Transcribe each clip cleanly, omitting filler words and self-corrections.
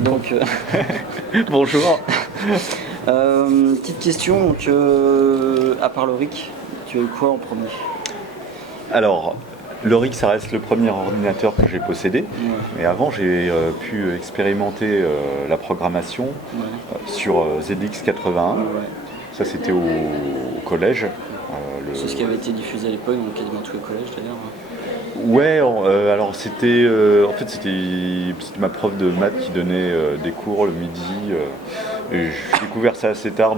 Donc, Bonjour. petite question, donc, à part le RIC, tu as eu quoi en premier? Alors, le RIC, ça reste le premier ordinateur que j'ai possédé. Ouais. Et avant, j'ai pu expérimenter la programmation Ouais. sur ZX81. Ouais. Ça, c'était au collège. C'est ce qui avait été diffusé à l'époque, donc quasiment tous les collèges d'ailleurs. Ouais, alors c'était en fait c'était ma prof de maths qui donnait des cours le midi. Et j'ai découvert ça assez tard,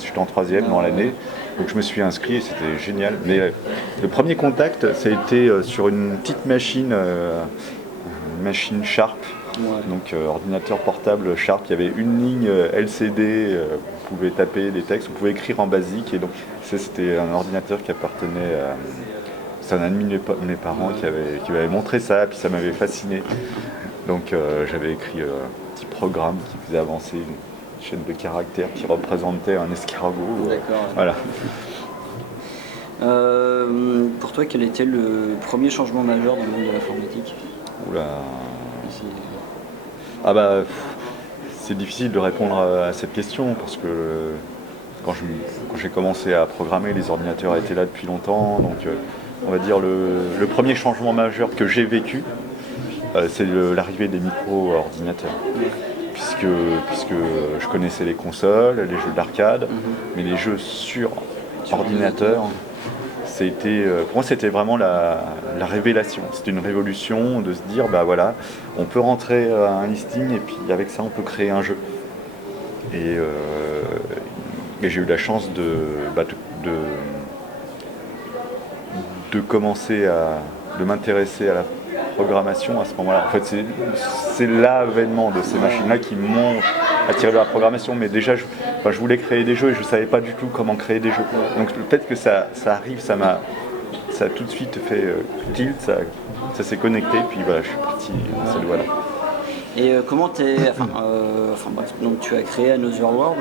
j'étais en troisième dans l'année. Donc je me suis inscrit et c'était génial. Mais le premier contact, ça a été sur une petite machine machine Sharp. Ouais. Donc ordinateur portable Sharp, il y avait une ligne LCD, vous pouvez taper des textes, vous pouvez écrire en basique. Et donc ça, c'était un ordinateur qui appartenait à... C'est un ami de mes parents qui m'avait montré ça, puis ça m'avait fasciné. Donc j'avais écrit un petit programme qui faisait avancer une chaîne de caractères qui représentait un escargot. D'accord. Voilà. Pour toi, quel était le premier changement majeur dans le monde de l'informatique? Oula. Ah bah, c'est difficile de répondre à cette question parce que quand j'ai commencé à programmer, les ordinateurs étaient là depuis longtemps. Donc on va dire le premier changement majeur que j'ai vécu, c'est l'arrivée des micro-ordinateurs. Puisque je connaissais les consoles, les jeux d'arcade, mais les jeux sur ordinateur, pour moi c'était vraiment la révélation. C'était une révolution de se dire, bah voilà, on peut rentrer à un listing et puis avec ça on peut créer un jeu. Et j'ai eu la chance de commencer de m'intéresser à la programmation à ce moment-là. En fait, c'est l'avènement de ces machines-là qui m'ont attiré vers la programmation. Mais déjà, je voulais créer des jeux et je ne savais pas du tout comment créer des jeux. Donc le fait que ça arrive, ça a tout de suite fait tilt, ça s'est connecté, puis voilà, je suis parti dans cette voie-là. Et comment bref, donc tu as créé Another World,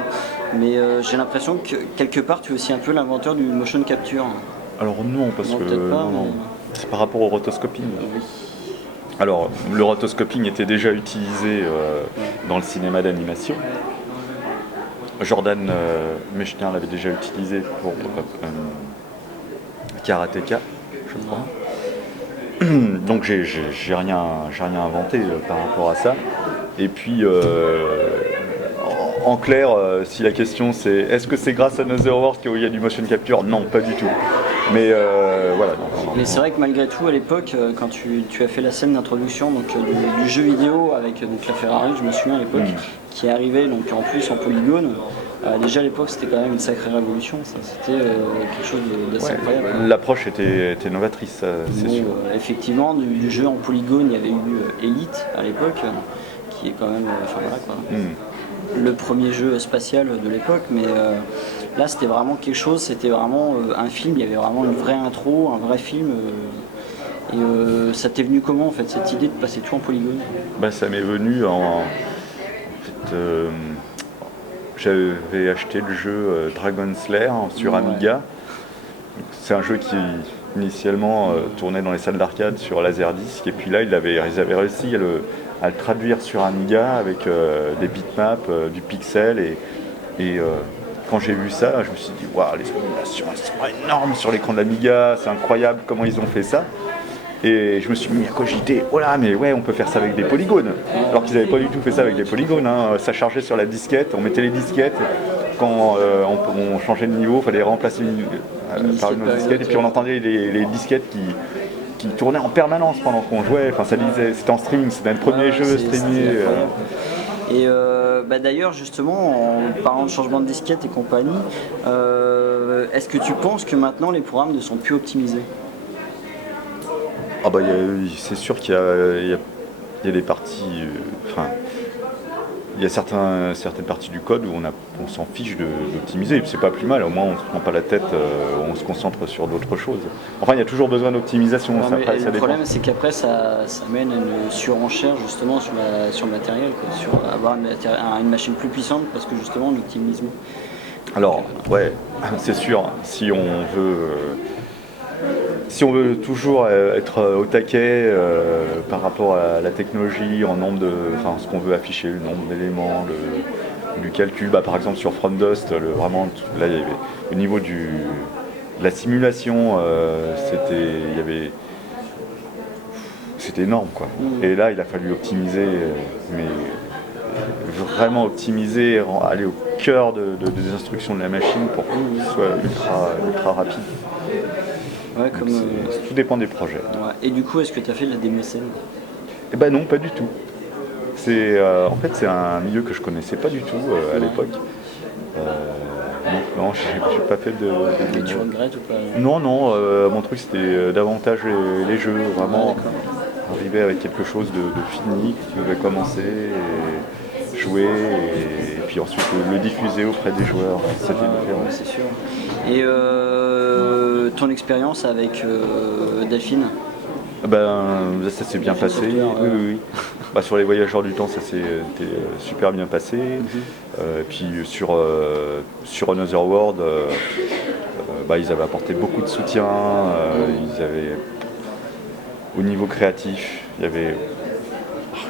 mais j'ai l'impression que quelque part tu es aussi un peu l'inventeur du motion capture. Alors non, parce Non, que peut-être pas, non. mais... C'est par rapport au rotoscoping. Oui. Alors, le rotoscoping était déjà utilisé dans le cinéma d'animation. Jordan Mechner l'avait déjà utilisé pour Karateka, je crois. Donc j'ai rien inventé par rapport à ça. Et puis en clair, si la question c'est est-ce que c'est grâce à Another World qu'il y a du motion capture? Non, pas du tout. Mais voilà. Non. Mais c'est vrai que malgré tout, à l'époque, quand tu as fait la scène d'introduction du jeu vidéo avec la Ferrari, je me souviens à l'époque, qui est arrivée donc en plus en polygone. Déjà à l'époque, c'était quand même une sacrée révolution. C'était quelque chose d'assez incroyable. L'approche était novatrice, c'est sûr. Effectivement, du jeu en polygone, il y avait eu Elite à l'époque, qui est quand même, le premier jeu spatial de l'époque, mais là c'était vraiment quelque chose, c'était vraiment un film, il y avait vraiment une vraie intro, un vrai film. Et ça t'est venu comment en fait, cette idée de passer tout en polygone? Ça m'est venu en fait, j'avais acheté le jeu Dragon Slayer sur Amiga. C'est un jeu qui initialement tournait dans les salles d'arcade sur Laserdisc, et puis là ils avaient réussi à le traduire sur Amiga avec des bitmaps, du pixel, et quand j'ai vu ça, je me suis dit waouh, les simulations elles sont énormes sur l'écran de l'Amiga, c'est incroyable comment ils ont fait ça. Et je me suis mis à cogiter, oh là, mais ouais, on peut faire ça avec des polygones. Alors qu'ils n'avaient pas du tout fait ça avec des polygones, hein. Ça chargeait sur la disquette, on mettait les disquettes, quand on changeait de niveau, il fallait remplacer par une autre disquette, et puis on entendait les disquettes qui tournaient en permanence pendant qu'on jouait. Enfin, ça lisait, c'était en streaming, c'était un premier jeu streamé. Et d'ailleurs, justement, en parlant de changement de disquette et compagnie, est-ce que tu penses que maintenant les programmes ne sont plus optimisés? Ah c'est sûr qu'il y a des parties, il y a certaines parties du code où on s'en fiche d'optimiser. C'est pas plus mal, au moins on ne se prend pas la tête, on se concentre sur d'autres choses. Enfin, il y a toujours besoin d'optimisation. Le problème, c'est qu'après ça mène à une surenchère justement sur le matériel, quoi, sur avoir une machine plus puissante parce que justement on optimise. Alors, ouais, c'est sûr, si on veut si on veut toujours être au taquet par rapport à la technologie, ce qu'on veut afficher, le nombre d'éléments, du calcul, par exemple sur FromDust, vraiment là il y avait au niveau de la simulation, c'était énorme quoi. Et là il a fallu optimiser, mais vraiment optimiser, aller au cœur des instructions de la machine pour que ce soit ultra rapide. Ouais, tout dépend des projets. Ouais. Et du coup, est-ce que tu as fait de la démécène? Eh ben non, pas du tout. En fait, c'est un milieu que je connaissais pas du tout à l'époque. Non, j'ai pas fait de. Et tu regrettes ou pas? Non, mon truc c'était davantage les jeux, vraiment arriver avec quelque chose de fini que tu devais commencer et jouer et puis ensuite le diffuser auprès des joueurs. C'était différent. Ouais, c'est sûr. Et ton expérience avec Delphine? Ça s'est bien passé. Oui. Sur les voyageurs du temps, ça s'est super bien passé. Puis sur Another World, ils avaient apporté beaucoup de soutien. Au niveau créatif, il n'y avait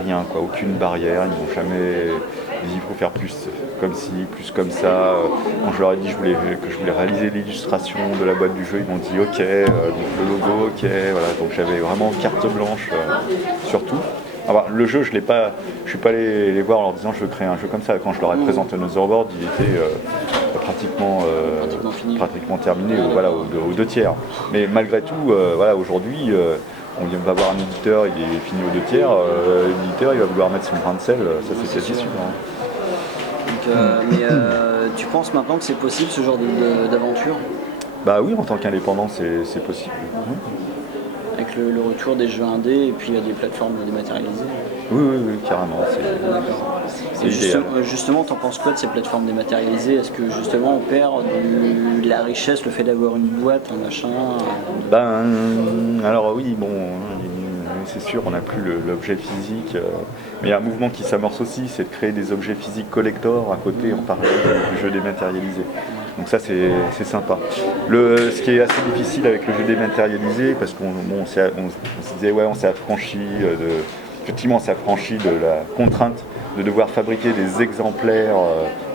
rien, aucune barrière. Ils m'ont jamais dit il faut faire plus comme ci, plus comme ça. Quand je leur ai dit que je voulais réaliser l'illustration de la boîte du jeu, ils m'ont dit ok, donc le logo, ok, voilà. Donc j'avais vraiment carte blanche sur tout. Le jeu, je suis pas allé les voir en leur disant je veux créer un jeu comme ça. Quand je leur ai présenté Another World, il était pratiquement terminé, aux 2/3. Mais malgré tout, aujourd'hui, on va voir un éditeur, il est fini aux 2/3. L'éditeur, il va vouloir mettre son grain de sel, ça c'est quasi sûr. Mais tu penses maintenant que c'est possible ce genre d'aventure? Oui, en tant qu'indépendant, c'est possible. Avec le retour des jeux indés et puis des plateformes dématérialisées. Oui, carrément. Et justement, t'en penses quoi de ces plateformes dématérialisées? Est-ce que justement on perd de la richesse, le fait d'avoir une boîte, un machin? Alors oui, c'est sûr, on n'a plus l'objet physique. Mais il y a un mouvement qui s'amorce aussi, c'est de créer des objets physiques collector à côté en parallèle du jeu dématérialisé. Donc ça c'est sympa. Ce qui est assez difficile avec le jeu dématérialisé, parce qu'on se disait on s'est affranchi de la contrainte de devoir fabriquer des exemplaires,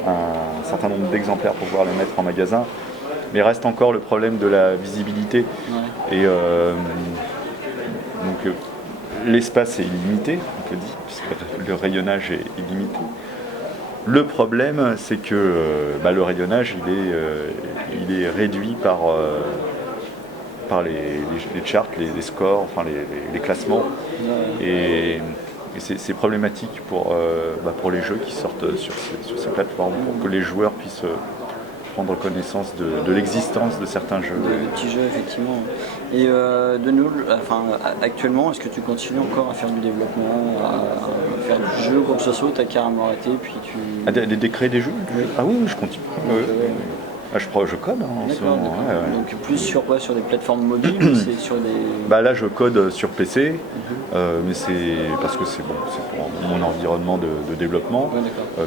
un certain nombre d'exemplaires pour pouvoir les mettre en magasin. Mais reste encore le problème de la visibilité. Et donc l'espace est illimité, on peut dire, puisque le rayonnage est illimité. Le problème, c'est que le rayonnage, il est réduit par les charts, les scores, les classements. Et c'est problématique pour les jeux qui sortent sur ces plateformes, pour que les joueurs puissent prendre connaissance de l'existence de certains jeux. De petits jeux, effectivement. Et actuellement, est-ce que tu continues encore à faire du développement, à faire du jeu, quoi que ce soit, tu as carrément arrêté, puis tu... Créer des jeux? Oui. Ah oui, je continue. Je code en ce moment. Donc plus sur quoi? Sur des plateformes mobiles ou c'est sur des... Là je code sur PC, mais c'est parce que c'est pour mon environnement de développement. Mais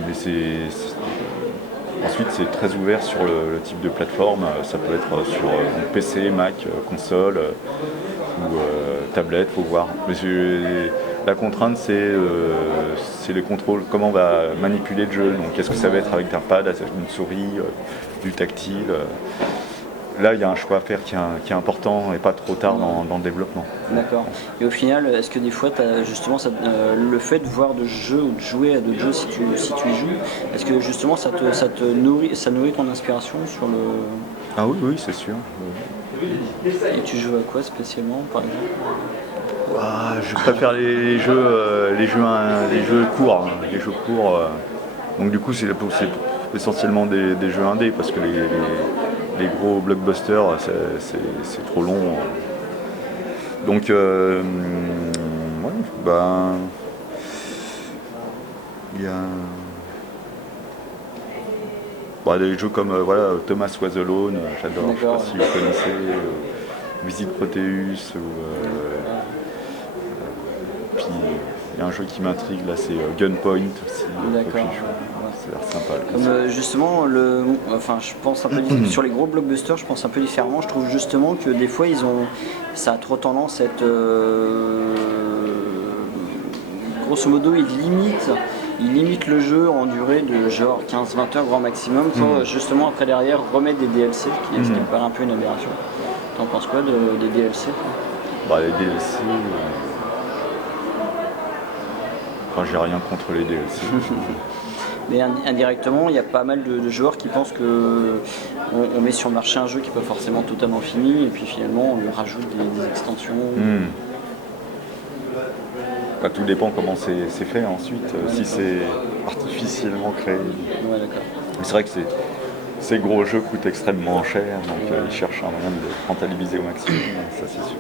ensuite c'est très ouvert sur le type de plateforme. Ça peut être sur PC, Mac, console ou tablette, faut voir. Mais la contrainte c'est les contrôles, comment on va manipuler le jeu. Donc est-ce que ça va être avec un pad, une souris, du tactile. Là, il y a un choix à faire qui est important et pas trop tard dans le développement. D'accord. Et au final, est-ce que des fois, justement, le fait de voir de jeux ou de jouer à d'autres jeux si tu y joues, est-ce que justement ça nourrit ton inspiration sur le... Ah oui, c'est sûr. Et tu joues à quoi spécialement, par exemple? Je préfère les jeux courts. Les jeux courts. Donc du coup, c'est essentiellement des jeux indés parce que les gros blockbusters c'est trop long. Donc il y a des jeux comme Thomas Was Alone, j'adore, je sais pas si vous connaissez, Visite Proteus puis Il y a un jeu qui m'intrigue là, c'est Gunpoint aussi. D'accord. Ça a l'air sympa. Justement, je pense un peu sur les gros blockbusters, je pense un peu différemment. Je trouve justement que des fois, ça a trop tendance à être grosso modo, il limite le jeu en durée de genre 15-20 heures grand maximum pour justement après derrière remettre des DLC, ce qui me paraît un peu une aberration. T'en penses quoi des DLC? Les DLC... Enfin, j'ai rien contre les DLC. Mais indirectement, il y a pas mal de joueurs qui pensent qu'on met sur le marché un jeu qui n'est pas forcément totalement fini et puis finalement on lui rajoute des extensions. Tout dépend comment c'est fait ensuite, si c'est artificiellement créé. Ouais, d'accord. C'est vrai que ces gros jeux coûtent extrêmement cher, donc ils cherchent un moyen de rentabiliser au maximum, ça c'est sûr.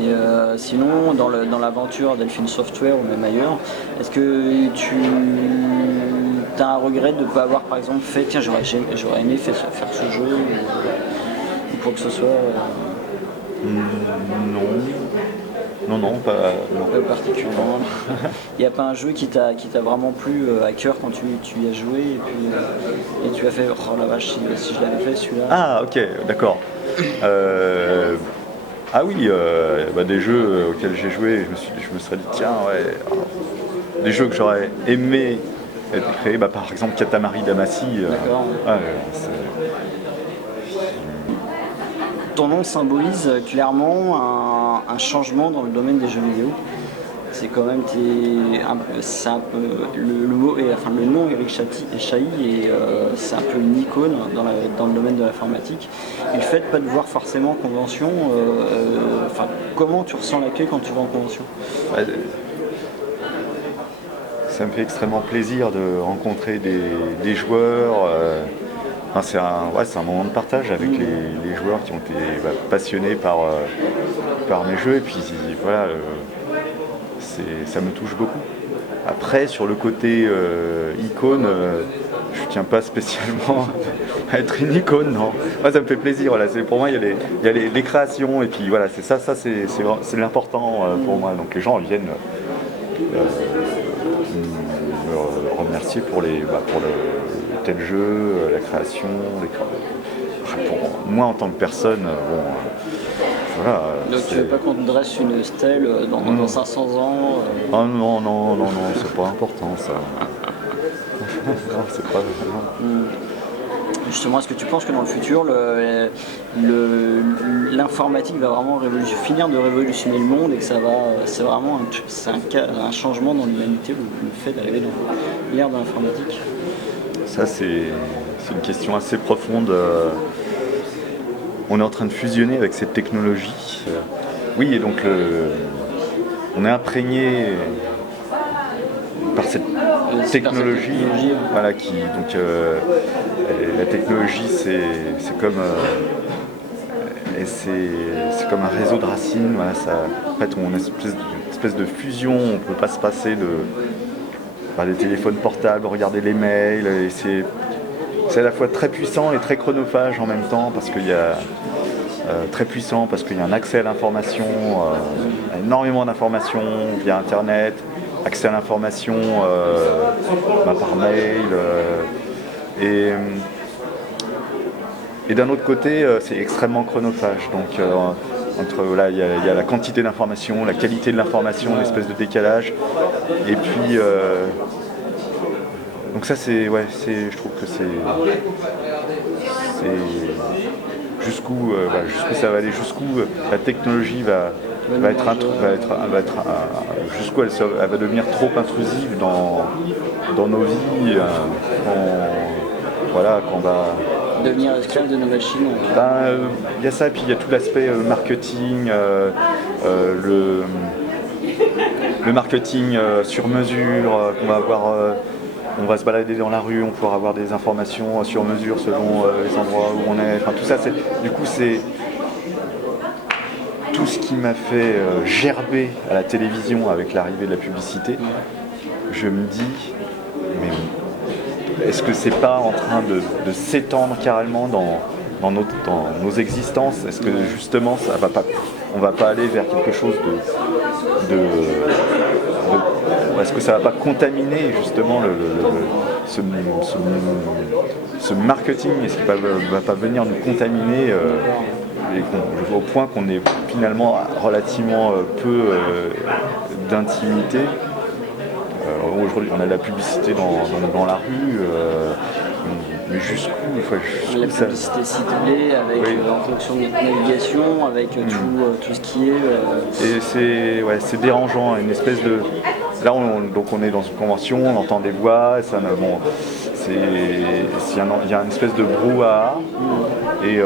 Et sinon, dans l'aventure Delphine Software ou même ailleurs, est-ce que tu as un regret de ne pas avoir par exemple fait, tiens j'aurais aimé faire ce jeu ou pour que ce soit... Non, pas particulièrement. Il n'y a pas un jeu qui t'a vraiment plu à cœur quand tu y as joué et tu as fait oh la vache si je l'avais fait celui-là. Ah ok, d'accord. Ah oui, des jeux auxquels j'ai joué, je me serais dit tiens ouais, des jeux que j'aurais aimé être créés, par exemple Katamari Damacy. D'accord. Ton nom symbolise clairement un changement dans le domaine des jeux vidéo. C'est quand même c'est un peu le nom Eric Chahi et c'est un peu une icône dans le domaine de l'informatique. Et le fait de pas te voir forcément en convention, comment tu ressens l'accueil quand tu vas en convention? Ça me fait extrêmement plaisir de rencontrer des joueurs. C'est un moment de partage avec les joueurs qui ont été passionnés par mes jeux et puis voilà, ça me touche beaucoup. Après sur le côté icône, je tiens pas spécialement à être une icône, non. Moi ça me fait plaisir, voilà, pour moi il y a les créations et puis voilà, c'est l'important pour moi. Donc les gens viennent me remercier pour le tel jeu, la création, pour moi en tant que personne, voilà. Donc tu veux pas qu'on te dresse une stèle dans 500 ans Ah non, c'est pas important ça. Non, c'est pas... Justement, est-ce que tu penses que dans le futur, l'informatique va vraiment finir de révolutionner le monde et que c'est vraiment un changement dans l'humanité, le fait d'arriver dans l'ère de l'informatique? Ça, c'est une question assez profonde. On est en train de fusionner avec cette technologie. Oui, et donc on est imprégné par cette technologie. Voilà, la technologie, c'est comme un réseau de racines. Voilà, en fait, on a une espèce de fusion. On ne peut pas se passer des téléphones portables, regarder les mails. Et c'est à la fois très puissant et très chronophage en même temps parce qu'il y a très puissant parce qu'il y a un accès à l'information, énormément d'informations via Internet, accès à l'information par mail. Et d'un autre côté, c'est extrêmement chronophage. Donc, il y a la quantité d'information, la qualité de l'information, l'espèce de décalage. Et puis, donc ça, je trouve que c'est jusqu'où ça va aller, jusqu'où la technologie va être jusqu'où elle va devenir trop intrusive dans nos vies, quand on va devenir esclave de nos machines. Il y a ça, et puis il y a tout l'aspect marketing, le marketing sur mesure qu'on va avoir. On va se balader dans la rue, on pourra avoir des informations sur mesure selon les endroits où on est. Enfin, tout ça, c'est tout ce qui m'a fait gerber à la télévision avec l'arrivée de la publicité. Je me dis, mais est-ce que c'est pas en train de s'étendre carrément dans nos existences? Est-ce que justement on va pas aller vers quelque chose de est-ce que ça va pas contaminer justement ce marketing? Est-ce qu'il va pas venir nous contaminer au point qu'on ait finalement relativement peu d'intimité? Aujourd'hui, on a de la publicité dans la rue, mais jusqu'où la publicité ciblée, avec en fonction de notre navigation, avec tout ce qui est. Et c'est dérangeant, une espèce de. Là, donc on est dans une convention, on entend des voix, il y a une espèce de brouhaha. Et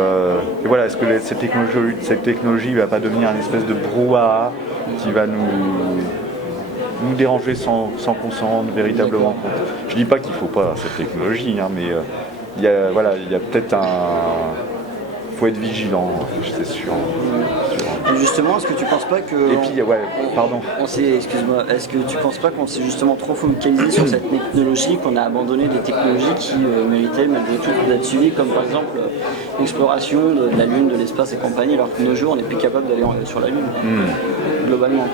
voilà, est-ce que cette technologie ne va pas devenir une espèce de brouhaha qui va nous déranger sans qu'on s'en rende véritablement compte? Je dis pas qu'il ne faut pas cette technologie, hein, mais il y a peut-être faut être vigilant, c'est sûr. Et justement, est-ce que tu penses pas que... Et puis, pardon. Excuse-moi, est-ce que tu penses pas qu'on s'est justement trop focalisé sur cette technologie, qu'on a abandonné des technologies qui méritaient malgré tout d'être suivies, comme par exemple l'exploration de la Lune, de l'espace et compagnie, alors que de nos jours, on n'est plus capable d'aller sur la Lune, globalement.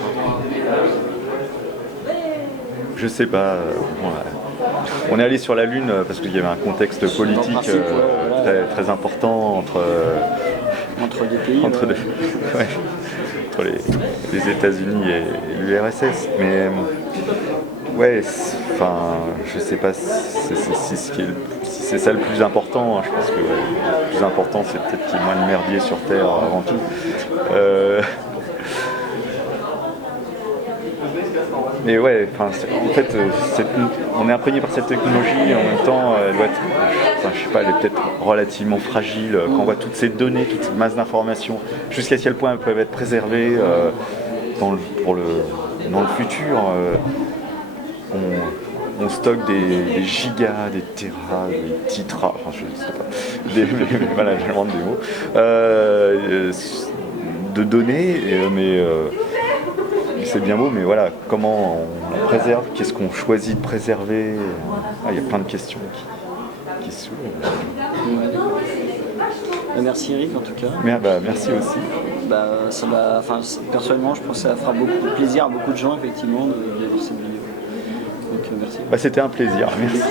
Je sais pas. On est allé sur la Lune parce qu'il y avait un contexte politique très important entre des pays. Entre les États-Unis et l'URSS. Mais je sais pas si c'est ça le plus important. Je pense que le plus important, c'est peut-être qu'il y ait moins de merdier sur Terre avant tout. Mais en fait, on est imprégné par cette technologie et en même temps, elle doit être, elle est peut-être relativement fragile. Quand on voit toutes ces données, toute cette masse d'informations, jusqu'à quel point elles peuvent être préservées dans le futur. On stocke des gigas, des téras, des titras, je ne sais pas, voilà, j'invente des mots, de données, mais c'est bien beau, mais voilà, comment on préserve, qu'est-ce qu'on choisit de préserver? Il y a plein de questions qui se soulèvent. Merci Eric en tout cas. Merci aussi. Personnellement, je pense que ça fera beaucoup de plaisir à beaucoup de gens effectivement de voir cette vidéo. Donc merci. C'était un plaisir, merci.